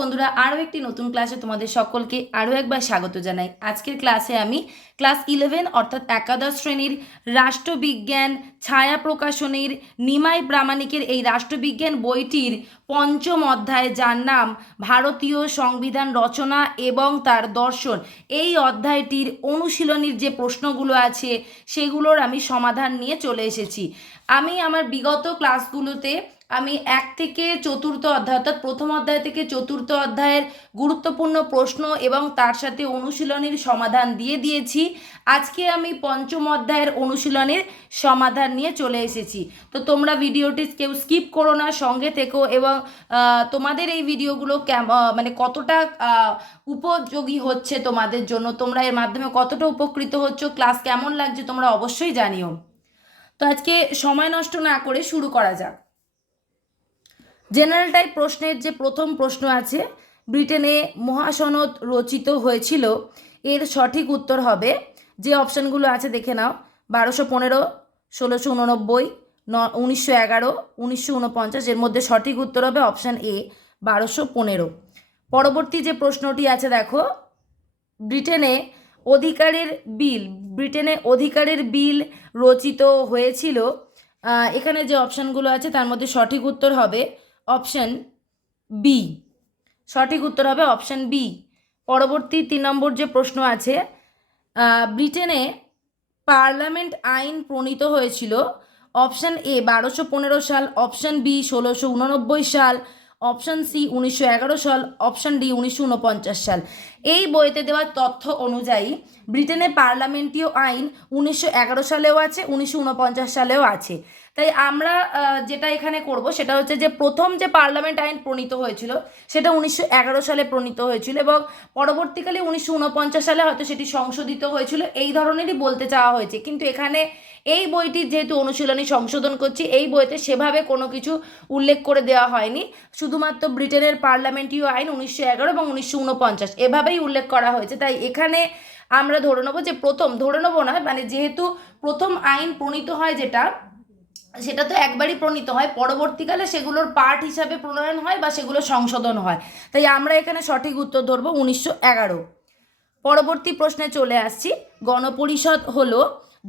বন্ধুরা, আরও একটি নতুন ক্লাসে তোমাদের সকলকে আরও একবার স্বাগত জানাই। আজকের ক্লাসে আমি ক্লাস ইলেভেন অর্থাৎ একাদশ শ্রেণির রাষ্ট্রবিজ্ঞান ছায়া প্রকাশনীর নিমাই প্রামাণিকের এই রাষ্ট্রবিজ্ঞান বইটির পঞ্চম অধ্যায় যার নাম ভারতীয় সংবিধান রচনা এবং তার দর্শন। এই অধ্যায়টির অনুশীলনীর যে প্রশ্নগুলো আছে, সেগুলোর আমি সমাধান নিয়ে চলে এসেছি। আমি আমার বিগত ক্লাসগুলোতে আমি এক থেকে চতুর্থ অধ্যায়, অর্থাৎ প্রথম অধ্যায় থেকে চতুর্থ অধ্যায়ের গুরুত্বপূর্ণ প্রশ্ন এবং তার সাথে অনুশীলনীর সমাধান দিয়ে দিয়েছি। আজকে আমি পঞ্চম অধ্যায়ের অনুশীলনীর সমাধান নিয়ে চলে এসেছি। তো তোমরা ভিডিওটি কেউ স্কিপ করো না, সঙ্গে থেকো এবং তোমাদের এই ভিডিওগুলো মানে কতটা উপযোগী হচ্ছে তোমাদের জন্য, তোমরা এর মাধ্যমে কতটা উপকৃত হচ্ছ, ক্লাস কেমন লাগছে তোমরা অবশ্যই জানিও। তো আজকে সময় নষ্ট না করে শুরু করা যাক। জেনারেল টাইপ প্রশ্নের যে প্রথম প্রশ্ন আছে, ব্রিটেনে মহাসনদ রচিত হয়েছিল, এর সঠিক উত্তর হবে, যে অপশানগুলো আছে দেখে নাও, বারোশো পনেরো, ষোলোশো উননব্বই, ন, উনিশশো এগারো, উনিশশো উনপঞ্চাশ, এর মধ্যে সঠিক উত্তর হবে অপশান এ বারোশো পনেরো। পরবর্তী যে প্রশ্নটি আছে দেখো, ব্রিটেনে অধিকারের বিল, ব্রিটেনে অধিকারের বিল রচিত হয়েছিল এখানে যে অপশানগুলো আছে তার মধ্যে সঠিক উত্তর হবে অপশান বি। সঠিক উত্তর হবে অপশান বি। পরবর্তী তিন নম্বর যে প্রশ্ন আছে ব্রিটেনে পার্লামেন্ট আইন প্রণীত হয়েছিল। অপশান এ বারোশো পনেরো সাল, অপশান বি ষোলোশো উননব্বই সাল, অপশান সি উনিশশো এগারো সাল, অপশান ডি উনিশশো উনপঞ্চাশ সাল। এই বইতে দেওয়া তথ্য অনুযায়ী ব্রিটেনে পার্লামেন্টীয় আইন উনিশশো এগারো সালেও আছে, উনিশশো উনপঞ্চাশ সালেও আছে। তাই আমরা যেটা এখানে করব সেটা হচ্ছে যে প্রথম যে পার্লামেন্ট আইন প্রণীত হয়েছিল, সেটা উনিশশো এগারো সালে প্রণীত হয়েছিল এবং পরবর্তীকালে উনিশশো উনপঞ্চাশ সালে হয়তো সেটি সংশোধিত হয়েছিল। এই ধরনেরই বলতে চাওয়া হয়েছে। কিন্তু এখানে এই বইটির যেহেতু অনুশীলনী সংশোধন করছি, এই বইতে সেভাবে কোনো কিছু উল্লেখ করে দেওয়া হয়নি। শুধুমাত্র ব্রিটেনের পার্লামেন্টীয় আইন উনিশশো এগারো এবং উনিশশো উনপঞ্চাশ এভাবেই উল্লেখ করা হয়েছে। তাই এখানে আমরা ধরে নেব যে প্রথম, ধরে নেব না মানে যেহেতু প্রথম আইন প্রণীত হয় যেটা সেটা তো একবারই প্রণীত হয়। পরবর্তীকালে সেগুলোর পার্ট হিসাবে প্রণয়ন হয় বা সেগুলো সংশোধন হয়। তাই আমরা এখানে সঠিক উত্তর ধরবো উনিশশো এগারো। পরবর্তী প্রশ্নে চলে আসছি। গণপরিষদ হলো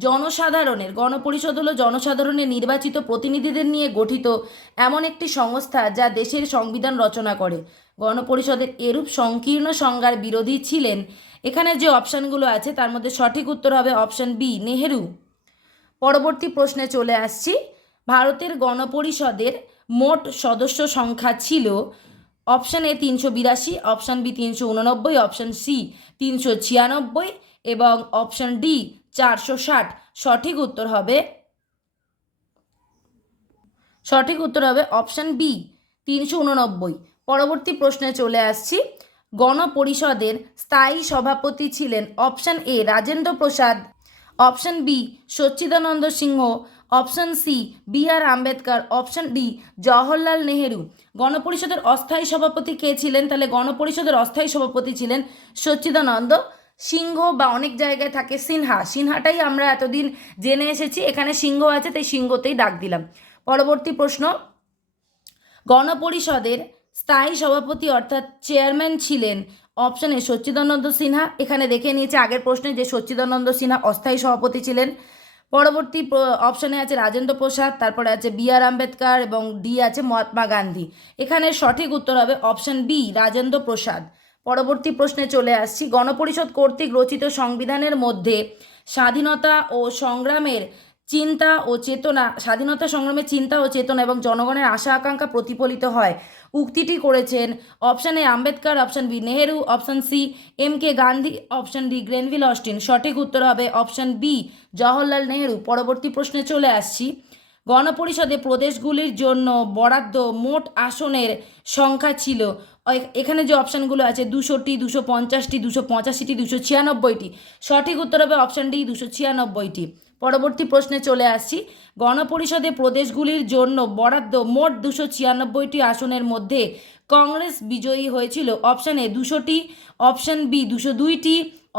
জনসাধারণের, গণপরিষদ হলো জনসাধারণের নির্বাচিত প্রতিনিধিদের নিয়ে গঠিত এমন একটি সংস্থা যা দেশের সংবিধান রচনা করে। গণপরিষদের এরূপ সংকীর্ণ সংজ্ঞার বিরোধী ছিলেন। এখানে যে অপশানগুলো আছে তার মধ্যে সঠিক উত্তর হবে অপশান বি, নেহেরু। পরবর্তী প্রশ্নে চলে আসছি। ভারতের গণপরিষদের মোট সদস্য সংখ্যা ছিল অপশান এ তিনশো বিরাশি, অপশান বি তিনশো উননব্বই, অপশান সি তিনশো ছিয়ানব্বই এবং অপশান ডি চারশো ষাট। সঠিক উত্তর হবে সঠিক উত্তর হবে অপশান বি তিনশো উননব্বই। পরবর্তী প্রশ্নে চলে আসছি। গণপরিষদের স্থায়ী সভাপতি ছিলেন option A Rajendra Prasad option B Sachchidananda Sinha option C B R Ambedkar option D Jawaharlal Nehru গণপরিষদের অস্থায়ী সভাপতি কে ছিলেন? তাহলে গণপরিষদের অস্থায়ী সভাপতি ছিলেন সচ্চিদানন্দ সিংহ বা অনেক জায়গায় থাকে সিনহা। সিনহাটাই আমরা এতদিন জেনে এসেছি, এখানে সিংহ আছে, তাই সিংহতেই ডাক দিলাম। পরবর্তী প্রশ্ন গণপরিষদের স্থায়ী সভাপতি অর্থাৎ চেয়ারম্যান ছিলেন অপশানে সচ্চিদানন্দ সিনহা এখানে দেখে নিয়েছে আগের প্রশ্নে যে সচ্চিদানন্দ সিনহা অস্থায়ী সভাপতি ছিলেন। পরবর্তী প্র- অপশানে আছে রাজেন্দ্র প্রসাদ, তারপরে আছে বি আর আম্বেদকর এবং ডি আছে মহাত্মা গান্ধী। এখানে সঠিক উত্তর হবে অপশান বি রাজেন্দ্র প্রসাদ। পরবর্তী প্রশ্নে চলে আসছি। গণপরিষদ কর্তৃক রচিত সংবিধানের মধ্যে স্বাধীনতা ও সংগ্রামের চিন্তা ও চেতনা, স্বাধীনতা সংগ্রামের চিন্তা ও চেতনা এবং জনগণের আশা আকাঙ্ক্ষা প্রতিফলিত হয়। উক্তিটি করেছেন option A Ambedkar, option B Nehru, option C M K Gandhi, option D Granville Austin. সঠিক উত্তর হবে অপশান বি, জওহরলাল নেহেরু। পরবর্তী প্রশ্নে চলে আসছি। গণপরিষদে প্রদেশগুলির জন্য বরাদ্দ মোট আসনের সংখ্যা ছিল। এখানে যে অপশানগুলো আছে, দুশোটি, দুশো পঞ্চাশটি, দুশো পঁচাশিটি, দুশো ছিয়ানব্বইটি। সঠিক উত্তর হবে অপশান ডি, দুশো ছিয়ানব্বইটি। পরবর্তী প্রশ্নে চলে আসছি। গণপরিষদে প্রদেশগুলির জন্য বরাদ্দ মোট দুশো ছিয়ানব্বইটি আসনের মধ্যে কংগ্রেস বিজয়ী হয়েছিল। অপশান এ দুশোটি, অপশান বি দুশো দুইটি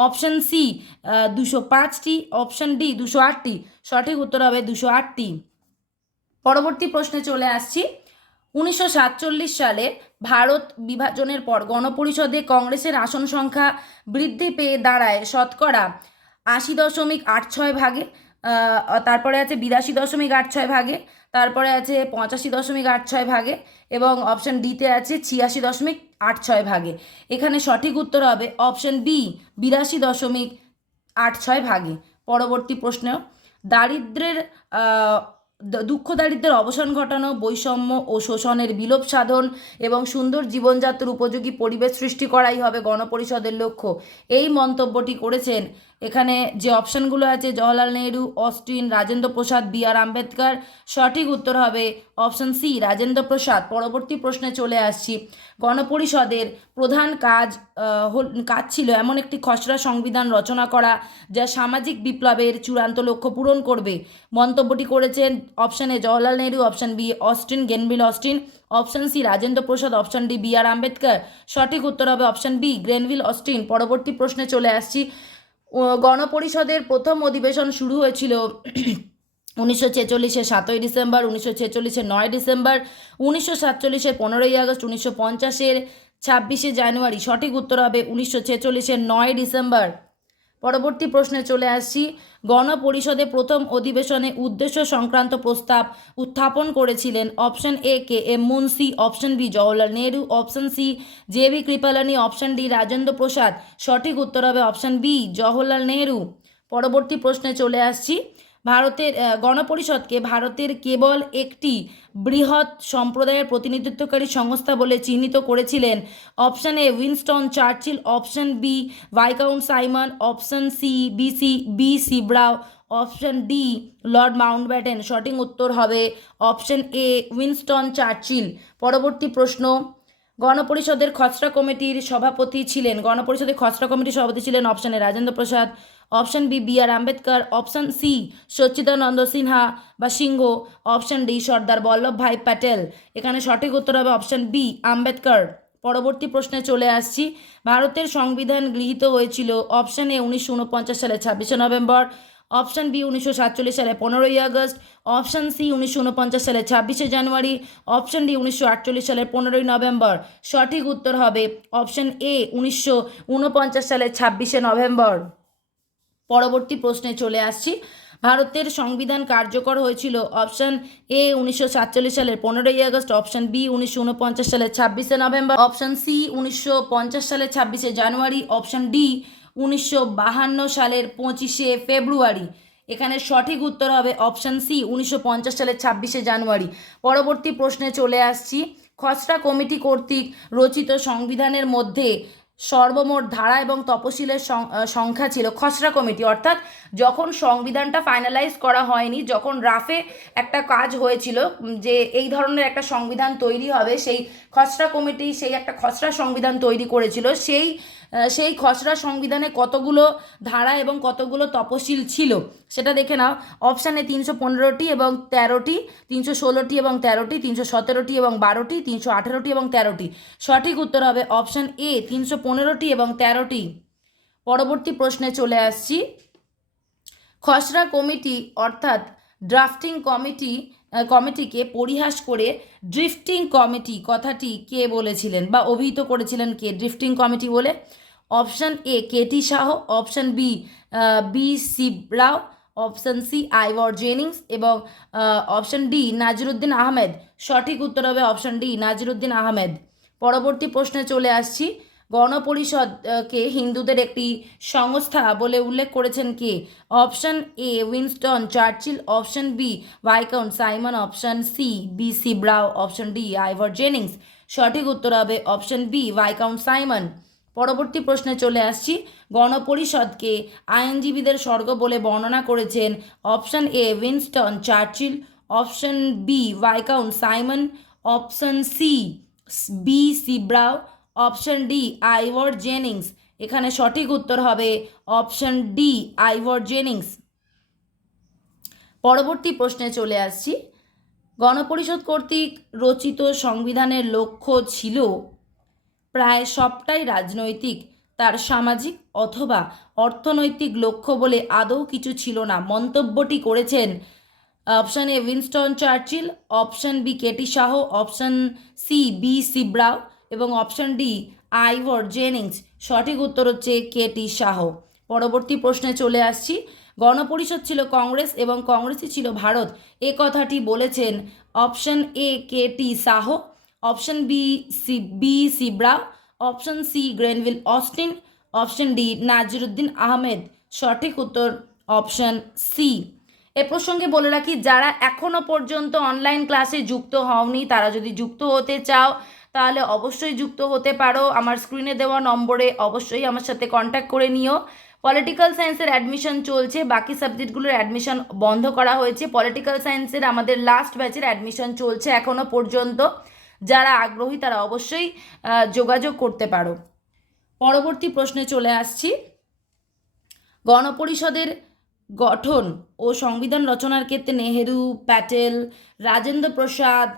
অপশান সি দুশো পাঁচটি অপশান ডি দুশো আটটি সঠিক উত্তর হবে দুশো আটটি পরবর্তী প্রশ্নে চলে আসছি। উনিশশো সাতচল্লিশ সালে ভারত বিভাজনের পর গণপরিষদে কংগ্রেসের আসন সংখ্যা বৃদ্ধি পেয়ে দাঁড়ায় শতকরা আশি দশমিক আট ছয় ভাগে। তারপরে আছে বিরাশি দশমিক আট ছয় ভাগে, তারপরে আছে পঁচাশি দশমিক আট ছয় ভাগে এবং অপশান ডিতে আছে ছিয়াশি দশমিক আট ছয় ভাগে। এখানে সঠিক উত্তর হবে অপশান বি বিরাশি দশমিক আট ছয় ভাগে। পরবর্তী প্রশ্ন, দারিদ্রের দুঃখ দারিদ্রের অবসান ঘটানো, বৈষম্য ও শোষণের বিলোপ সাধন এবং সুন্দর জীবনযাত্রার উপযোগী পরিবেশ সৃষ্টি করাই হবে গণপরিষদের লক্ষ্য। এই মন্তব্যটি করেছেন এখানে যে অপশানগুলো আছে Jawaharlal Nehru, Austin Rajendra Prasad B R Ambedkar, সঠিক উত্তর হবে অপশান সি রাজেন্দ্র প্রসাদ পরবর্তী প্রশ্নে চলে আসছি। গণপরিষদের প্রধান কাজ কাজ ছিল এমন একটি খসড়া সংবিধান রচনা করা, যা সামাজিক বিপ্লবের চূড়ান্ত লক্ষ্য পূরণ করবে। মন্তব্যটি করেছেন অপশানে Jawaharlal Nehru, option B Austin Granville Austin, option C Rajendra Prasad option D B R Ambedkar. সঠিক উত্তর হবে অপশান বি গ্রেনভিল অস্টিন। পরবর্তী প্রশ্নে চলে আসছি। গণপরিষদের প্রথম অধিবেশন শুরু হয়েছিল উনিশশো ছেচল্লিশে সাতই ডিসেম্বর, উনিশশো ছেচল্লিশে নয় ডিসেম্বর, উনিশশো সাতচল্লিশে পনেরোই আগস্ট, উনিশশো পঞ্চাশের ছাব্বিশে জানুয়ারি। সঠিক উত্তর হবে উনিশশো ছেচল্লিশের নয় ডিসেম্বর। পরবর্তী প্রশ্নে চলে আসছি। গণপরিষদে প্রথম অধিবেশনে উদ্দেশ্য সংক্রান্ত প্রস্তাব উত্থাপন করেছিলেন option A K M Munshi, option B Jawaharlal Nehru, option C J B Kripalani, option D Rajendra Prasad. সঠিক উত্তর হবে অপশন বি জওহরলাল নেহরু। পরবর্তী প্রশ্নে চলে আসছি। ভারতের গণপরিষদকে ভারতের কেবল একটি বৃহৎ সম্প্রদায়ের প্রতিনিধিত্বকারী সংস্থা বলে চিহ্নিত করেছিলেন। Option A Winston Churchill, option B viscount Simon, option C B C B Shiva Rao, option D Lord Mountbatten. সঠিক উত্তর হবে অপশন এ উইনস্টন চার্চিল। পরবর্তী প্রশ্ন, গণপরিষদের খসড়া কমিটির সভাপতি ছিলেন। গণপরিষদের খসড়া কমিটির সভাপতি ছিলেন অপশানে Rajendra Prasad. Option B B R Ambedkar option C Sachchidananda Sinha বা সিংহ অপশন ডি সর্দার বল্লভ ভাই প্যাটেল এখানে সঠিক উত্তর হবে অপশন বি আম্বেদকর পরবর্তী প্রশ্নে চলে আসছি। ভারতের সংবিধান গৃহীত হয়েছিল অপশন এ উনিশশো উনপঞ্চাশ সালে ছাব্বিশে নভেম্বর অপশন বি উনিশশো সাতচল্লিশ সালে পনেরোই আগস্ট অপশন সি উনিশশো উনপঞ্চাশ সালে ছাব্বিশে জানুয়ারি অপশন ডি উনিশশো আটচল্লিশ সালের পনেরোই নভেম্বর। সঠিক উত্তর হবে অপশন এ উনিশশো উনপঞ্চাশ সালের ছাব্বিশে নভেম্বর। পরবর্তী প্রশ্নে চলে আসছি। ভারতের সংবিধান কার্যকর হয়েছিল অপশন এ উনিশশো সাতচল্লিশ সালের পনেরোই আগস্ট, অপশন বি উনিশশো উনপঞ্চাশ সালের ছাব্বিশে নভেম্বর, অপশন সি উনিশশো পঞ্চাশ সালের ছাব্বিশে জানুয়ারি, অপশন ডি উনিশশো সালের পঁচিশে ফেব্রুয়ারি। এখানে সঠিক উত্তর হবে অপশন সি উনিশশো পঞ্চাশ সালের ছাব্বিশে জানুয়ারি। পরবর্তী প্রশ্নে চলে আসছি। খসড়া কমিটি কর্তৃক রচিত সংবিধানের মধ্যে সর্বমোট ধারা এবং তপশিলের সংখ্যা ছিল খসড়া কমিটি। অর্থাৎ যখন সংবিধানটা ফাইনালাইজ করা হয়নি, যখন রাফে একটা কাজ হয়েছিল যে এই ধরনের একটা সংবিধান তৈরি হবে, সেই খসড়া কমিটি সেই একটা খসড়া সংবিধান তৈরি করেছিল, সেই সেই খসড়া সংবিধানে কতগুলো ধারা এবং কতগুলো তপশিল ছিল? সেটা দেখে নাও। অপশানে তিনশো পনেরোটি এবং তেরোটি, তিনশো ষোলোটি এবং তেরোটি, তিনশো সতেরোটি এবং বারোটি, তিনশো আঠেরোটি এবং তেরোটি। সঠিক উত্তর হবে অপশান এ, তিনশো পনেরোটি এবং তেরোটি। পরবর্তী প্রশ্নে চলে আসছি। খসড়া কমিটি অর্থাৎ ড্রাফটিং কমিটি কমিটিকে পরিহাস করে ড্রিফটিং কমিটি কথাটি কে বলেছিলেন বা অভিহিত করেছিলেন কে? ড্রিফটিং কমিটি বলে। Option A KT Shah option B B Shiva Rao option C Ivor Jennings এবং অপশান ডি নাজিরুদ্দিন আহমেদ সঠিক উত্তর হবে অপশান ডি নাজিরুদ্দিন আহমেদ পরবর্তী প্রশ্নে চলে আসছি। গণপরিষদকে হিন্দুদের একটি সংস্থা বলে উল্লেখ করেছেন কে? Option A, Winston Churchill, option B viscount Simon, option C, B, Shiva Rao, option D, Ivor Jennings. সঠিক উত্তর হবে অপশন বি ভাইকাউন্ট সাইমন। পরবর্তী প্রশ্নে চলে আসছি। গণপরিষদকে আইনজীবীদের স্বর্গ বলে বর্ণনা করেছেন option A, Winston Churchill, option B viscount Simon, option C, B Shiva Rao option D Ivor Jennings. এখানে সঠিক উত্তর হবে অপশন ডি আইভর জেনিংস। পরবর্তী প্রশ্নে চলে আসছি। গণপরিষদ কর্তৃক রচিত সংবিধানের লক্ষ্য ছিল প্রায় সবটাই রাজনৈতিক, তার সামাজিক অথবা অর্থনৈতিক লক্ষ্য বলে আদৌ কিছু ছিল না। মন্তব্যটি করেছেন option A Winston Churchill, option B KT Shah option C B Shiva Rao. এবং অপশান ডি আইভর জেনিংস। সঠিক উত্তর হচ্ছে কেটি শাহ। পরবর্তী প্রশ্নে চলে আসছি। গণপরিষদ ছিল কংগ্রেস এবং কংগ্রেসই ছিল ভারত। এ কথাটি বলেছেন option A K T Shah option B C, B Shiva Rao option C Granville Austin, option D Naziruddin Ahmed. সঠিক উত্তর অপশন সি। এ প্রসঙ্গে বলে রাখি, যারা এখনও পর্যন্ত অনলাইন ক্লাসে যুক্ত হওনি, তারা যদি যুক্ত হতে চাও তাহলে অবশ্যই যুক্ত হতে পারো। আমার স্ক্রিনে দেওয়া নম্বরে অবশ্যই আমার সাথে কন্ট্যাক্ট করে নিও। পলিটিক্যাল সায়েন্সের অ্যাডমিশন চলছে। বাকি সাবজেক্টগুলোর অ্যাডমিশন বন্ধ করা হয়েছে। পলিটিক্যাল সায়েন্সের আমাদের লাস্ট ব্যাচের অ্যাডমিশন চলছে এখনও পর্যন্ত। যারা আগ্রহী তারা অবশ্যই যোগাযোগ করতে পারো। পরবর্তী প্রশ্নে চলে আসছি। গণপরিষদের গঠন ও সংবিধান রচনার ক্ষেত্রে নেহেরু, প্যাটেল, রাজেন্দ্র প্রসাদ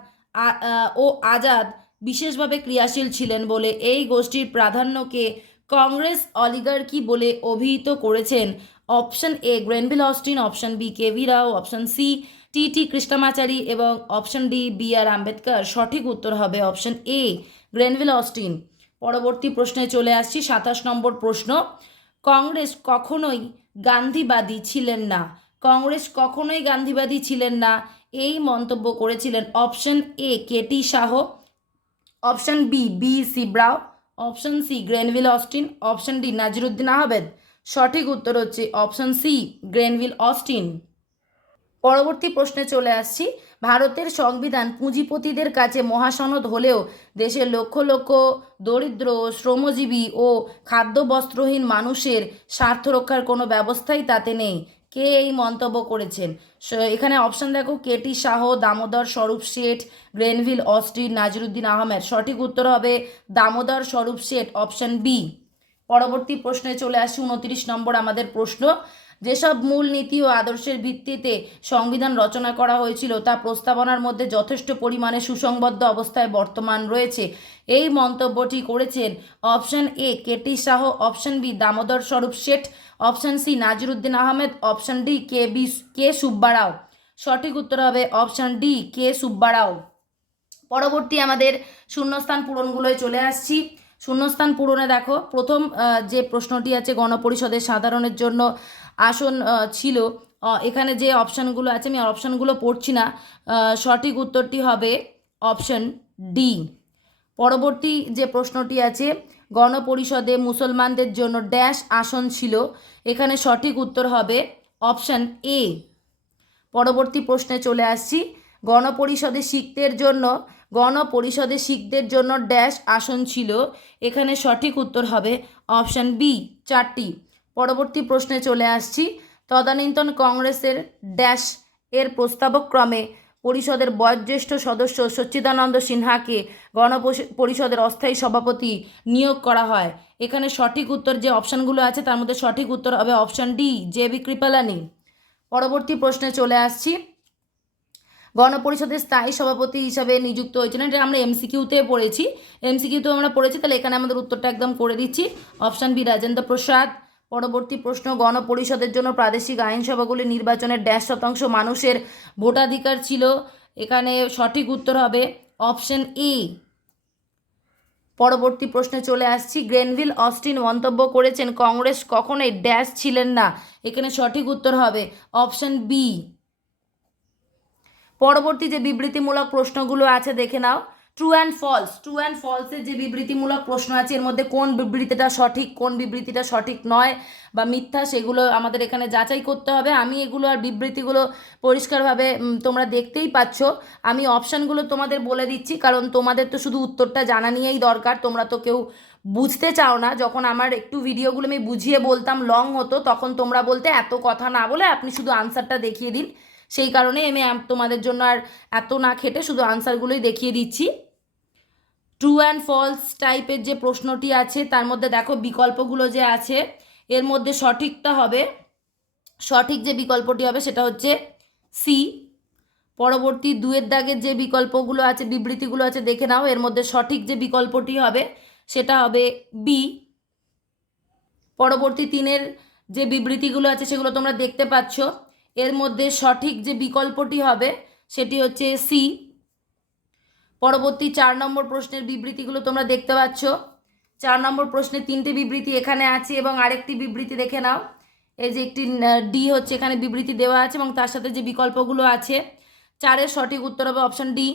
ও আজাদ বিশেষভাবে ক্রিয়াশীল ছিলেন বলে এই গোষ্ঠীর প্রাধান্যকে কংগ্রেস অলিগার্কি বলে অভিহিত করেছেন। Option A Granville Austin, option B KV Rao, option C T T Krishnamachari এবং option D B R Ambedkar. সঠিক উত্তর হবে অপশন এ, গ্রেনভিল অস্টিন। পরবর্তী প্রশ্নে চলে আসছি সাতাশ নম্বর প্রশ্ন। কংগ্রেস কখনোই গান্ধীবাদী ছিলেন না। কংগ্রেস কখনোই গান্ধীবাদী ছিলেন না, এই মন্তব্য করেছিলেন option A KT Shah. Option B B C Shiva Rao option C Granville Austin option D Naziruddin Ahmed সঠিক উত্তর হচ্ছে অপশন সি গ্রেনভিল অস্টিন পরবর্তী প্রশ্নে চলে আসছি। ভারতের সংবিধান পুঁজিপতিদের কাছে মহাসনদ হলেও দেশের লক্ষ লক্ষ দরিদ্র, শ্রমজীবী ও খাদ্য বস্ত্রহীন মানুষের স্বার্থ রক্ষার কোনো ব্যবস্থাই তাতে নেই। কে এই মন্তব্য করেছেন? এখানে অপশন দেখো KT Shah, Damodar Swarup Seth, Granville, Austin, Naziruddin Ahmed. সঠিক উত্তর হবে দামোদর স্বরূপ শেঠ অপশন বি পরবর্তী প্রশ্নে চলে আসি, উনত্রিশ নম্বর আমাদের প্রশ্ন। যেসব মূল নীতি ও আদর্শের ভিত্তিতে সংবিধান রচনা করা হয়েছিল, তা প্রস্তাবনার মধ্যে যথেষ্ট পরিমাণে সুসংবদ্ধ অবস্থায় বর্তমান রয়েছে। এই মন্তব্যটি করেছেন option A KT Shah, option B Damodar Swarup Seth, option C Naziruddin Ahmed, option D K B K Subbarao সঠিক উত্তর হবে অপশন ডি কে সুব্বারাও পরবর্তী আমাদের শূন্যস্থান পূরণগুলোয় চলে আসছি। শূন্যস্থান পূরণে দেখো, প্রথম যে প্রশ্নটি আছে গণপরিষদের সাধারণের জন্য আসন ছিল। এখানে যে অপশানগুলো আছে, আমি অপশানগুলো পড়ছি না। সঠিক উত্তরটি হবে অপশন ডি। পরবর্তী যে প্রশ্নটি আছে, গণপরিষদে মুসলমানদের জন্য ড্যাশ আসন ছিল, এখানে সঠিক উত্তর হবে অপশন এ। পরবর্তী প্রশ্নে চলে আসছি, গণপরিষদে শিখদের জন্য, গণপরিষদে শিখদের জন্য ড্যাশ আসন ছিল, এখানে সঠিক উত্তর হবে অপশান বি, চারটি। পরবর্তী প্রশ্নে চলে আসছি। তদানীন্তন কংগ্রেসের ড্যাশ এর প্রস্তাবক্রমে পরিষদের বয়োজ্যেষ্ঠ সদস্য সচ্চিদানন্দ সিনহাকে গণপরিষদের অস্থায়ী সভাপতি নিয়োগ করা হয়। এখানে সঠিক উত্তর যে অপশানগুলো আছে, তার মধ্যে সঠিক উত্তর হবে option D, J B Kripalani. পরবর্তী প্রশ্নে চলে আসছি। গণপরিষদের স্থায়ী সভাপতি হিসাবে নিযুক্ত হয়েছিলেন এটা আমরা এমসিকিউতে পড়েছি। এমসিকিউতেও আমরা পড়েছি, তাহলে এখানে আমাদের উত্তরটা একদম করে দিচ্ছি। Option B, Rajendra Prasad. পরবর্তী প্রশ্ন, গণপরিষদের জন্য প্রাদেশিক আইনসভাগুলি নির্বাচনের ড্যাশ শতাংশ মানুষের ভোটাধিকার ছিল। এখানে সঠিক উত্তর হবে অপশন ই পরবর্তী প্রশ্নে চলে আসছি। গ্রেনভিল, অস্টিন মন্তব্য করেছেন, কংগ্রেস কখনোই ড্যাশ ছিলেন না। এখানে সঠিক উত্তর হবে অপশন বি পরবর্তী যে বিবৃতিমূলক প্রশ্নগুলো আছে, দেখে নাও। True and false true and ফলসের যে বিবৃতিমূলক প্রশ্ন আছে, এর মধ্যে কোন বিবৃতিটা সঠিক, কোন বিবৃতিটা সঠিক নয় বা মিথ্যা, সেগুলো আমাদের এখানে যাচাই করতে হবে। আমি এগুলো আর বিবৃতিগুলো পরিষ্কারভাবে তোমরা দেখতেই পাচ্ছ। আমি অপশানগুলো তোমাদের বলে দিচ্ছি, কারণ তোমাদের তো শুধু উত্তরটা জানা নিয়েই দরকার। তোমরা তো কেউ বুঝতে চাও না। যখন আমার একটু ভিডিওগুলো আমি বুঝিয়ে বলতাম লং হতো, তখন তোমরা বলতে এত কথা না বলে আপনি শুধু আনসারটা দেখিয়ে দিন। সেই কারণে আমি তোমাদের জন্য আর এত না খেটে শুধু আনসারগুলোই দেখিয়ে দিচ্ছি। ট্রু অ্যান্ড ফলস টাইপের যে প্রশ্নটি আছে, তার মধ্যে দেখো বিকল্পগুলো যে আছে, এর মধ্যে সঠিকটা হবে। সঠিক যে বিকল্পটি হবে সেটা হচ্ছে সি পরবর্তী দুয়ের দাগের যে বিকল্পগুলো আছে, বিবৃতিগুলো আছে, দেখে নাও। এর মধ্যে সঠিক যে বিকল্পটি হবে, সেটা হবে বি পরবর্তী তিনের যে বিবৃতিগুলো আছে, সেগুলো তোমরা দেখতে পাচ্ছ। এর মধ্যে সঠিক যে বিকল্পটি হবে, সেটি হচ্ছে সি পরবর্তী চার নম্বর প্রশ্নের বিবৃতিগুলো তোমরা দেখতে পাচ্ছ। চার নম্বর প্রশ্নে তিনটে বিবৃতি এখানে আছে এবং আরেকটি বিবৃতি দেখে নাও। এই যে একটি ডি হচ্ছে এখানে বিবৃতি দেওয়া আছে এবং তার সাথে যে বিকল্পগুলো আছে, চারের সঠিক উত্তর হবে অপশান ডি।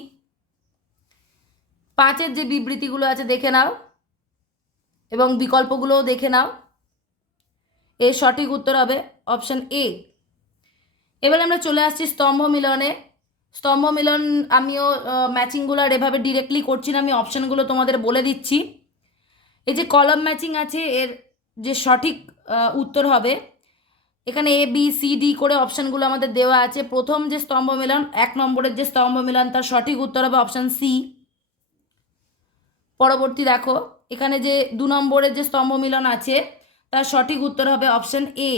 পাঁচের যে বিবৃতিগুলো আছে দেখে নাও এবং বিকল্পগুলোও দেখে নাও। এর সঠিক উত্তর হবে অপশান এ। এবারে আমরা চলে আসছি স্তম্ভ মিলনে। স্তম্ভ মিলন আমিও ম্যাচিংগুলো আর এভাবে ডিরেক্টলি করছি না, আমি অপশানগুলো তোমাদের বলে দিচ্ছি। এই যে কলম ম্যাচিং আছে, এর যে সঠিক উত্তর হবে। এখানে এ বি সি ডি করে অপশানগুলো আমাদের দেওয়া আছে। প্রথম যে স্তম্ভ মিলন, এক নম্বরের যে স্তম্ভ মিলন, তার সঠিক উত্তর হবে অপশান সি পরবর্তী দেখো, এখানে যে দু নম্বরের যে স্তম্ভ মিলন আছে, তার সঠিক উত্তর হবে অপশান এ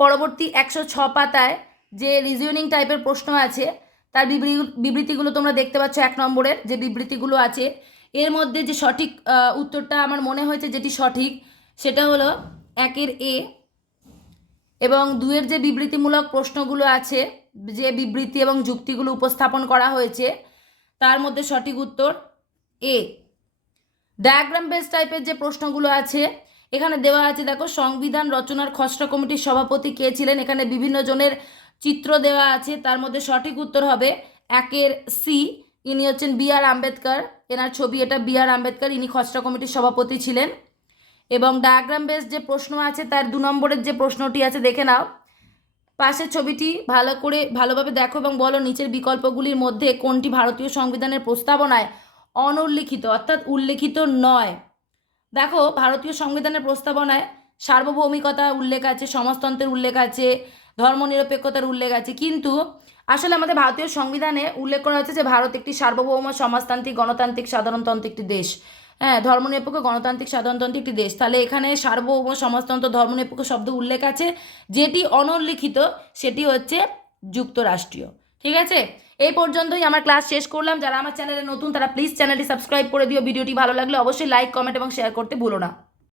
পরবর্তী একশো ছ পাতায় যে রিজনিং টাইপের প্রশ্ন আছে, তার বিবৃতিগুলো তোমরা দেখতে পাচ্ছ এক নম্বরের যে বিবৃতিগুলো আছে। এর মধ্যে যে সঠিক উত্তরটা আমার মনে হয়েছে যেটি সঠিক, সেটা হলো একের এ এবং দুয়ের যে বিবৃতিমূলক প্রশ্নগুলো আছে, যে বিবৃতি এবং যুক্তিগুলো উপস্থাপন করা হয়েছে, তার মধ্যে সঠিক উত্তর এ। ডায়াগ্রাম বেস টাইপের যে প্রশ্নগুলো আছে, এখানে দেওয়া আছে, দেখো, সংবিধান রচনার খসড়া কমিটির সভাপতি কে ছিলেন? এখানে বিভিন্ন জনের চিত্র দেওয়া আছে, তার মধ্যে সঠিক উত্তর হবে একের সি, ইনি হচ্ছেন বি আর আম্বেদকর। এনার ছবি এটা বি আর আম্বেদকর, ইনি খসড়া কমিটির সভাপতি ছিলেন। এবং ডায়াগ্রাম বেস যে প্রশ্ন আছে, তার দু নম্বরের যে প্রশ্নটি আছে, দেখে নাও। পাশের ছবিটি ভালো করে ভালোভাবে দেখো এবং বলো নিচের বিকল্পগুলির মধ্যে কোনটি ভারতীয় সংবিধানের প্রস্তাবনায় অনুল্লিখিত, অর্থাৎ উল্লেখিত নয়। দেখো, ভারতীয় সংবিধানের প্রস্তাবনায় সার্বভৌমিকতা উল্লেখ আছে, সমাজতন্ত্রের উল্লেখ আছে ধর্মনিরপেক্ষতার উল্লেখ আছে। কিন্তু আসলে আমাদের ভারতীয় সংবিধানে উল্লেখ করা হয়েছে যে, ভারত একটি সার্বভৌম সমাজতান্ত্রিক, গণতান্ত্রিক সাধারণতন্ত্র একটি দেশ। হ্যাঁ ধর্মনিরপেক্ষ, গণতান্ত্রিক সাধারণতন্ত্র একটি দেশ। তাহলে এখানে সার্বভৌম সমাজতন্ত্র, ধর্মনিরপেক্ষ শব্দ উল্লেখ আছে, যেটি অনুল্লিখিত, সেটি হচ্ছে যুক্তরাষ্ট্রীয়। ঠিক আছে? এই পর্যন্তই আমার ক্লাস শেষ করলাম। যারা আমার চ্যানেলে নতুন, তারা প্লিজ চ্যানেলটি সাবস্ক্রাইব করে দিও। ভিডিওটি ভালো লাগলে অবশ্যই লাইক, কমেন্ট এবং শেয়ার করতে ভুলো না।